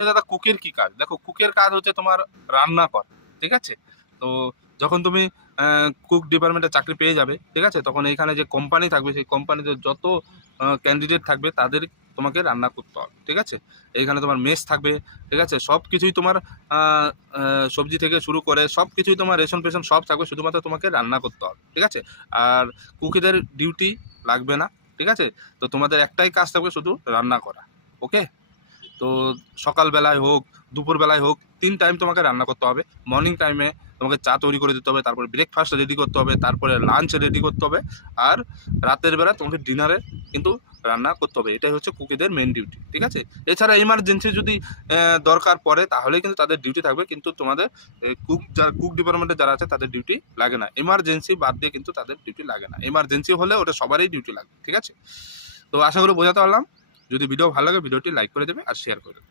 দাদা কুকের কি কাজ? দেখো কুকের কাজ হচ্ছে তোমার রান্না করা, ঠিক আছে? তো যখন তুমি কুক ডিপার্টমেন্টে চাকরি পেয়ে যাবে, ঠিক আছে, তখন এইখানে যে কোম্পানি থাকবে সেই কোম্পানিতে যত ক্যান্ডিডেট থাকবে তাদের তোমাকে রান্না করতে হবে, ঠিক আছে? এইখানে তোমার মেস থাকবে, ঠিক আছে, সব কিছুই তোমার সবজি থেকে শুরু করে সব কিছুই তোমার রেশন পেশন সব থাকবে, শুধুমাত্র তোমাকে রান্না করতে হবে, ঠিক আছে? আর কুকিদের ডিউটি লাগবে না, ঠিক আছে? তো তোমাদের একটাই কাজ থাকবে, শুধু রান্না করা। ওকে? তো সকালবেলায় হোক, দুপুরবেলায় হোক, ৩ টাইম তোমাকে রান্না করতে হবে। মর্নিং টাইমে তোমাকে চা তৈরি করে দিতে হবে, তারপরে ব্রেকফাস্ট রেডি করতে হবে, তারপরে লাঞ্চ রেডি করতে হবে, আর রাতের বেলা তোমাকে ডিনারে কিন্তু রান্না করতে হবে। এটাই হচ্ছে কুকিদের মেন ডিউটি, ঠিক আছে? এছাড়া এমার্জেন্সি যদি দরকার পড়ে তাহলেই কিন্তু তাদের ডিউটি থাকবে, কিন্তু তোমাদের কুক ডিপার্টমেন্টে যারা আছে তাদের ডিউটি লাগে না। এমার্জেন্সি বাদ দিয়ে কিন্তু তাদের ডিউটি লাগে না। এমার্জেন্সি হলে ওটা সবারই ডিউটি লাগবে, ঠিক আছে? তো আশা করি বোঝাতে পারলাম। যদি ভিডিও ভালো লাগে ভিডিওটি লাইক করে দেবে আর শেয়ার করে দেবে।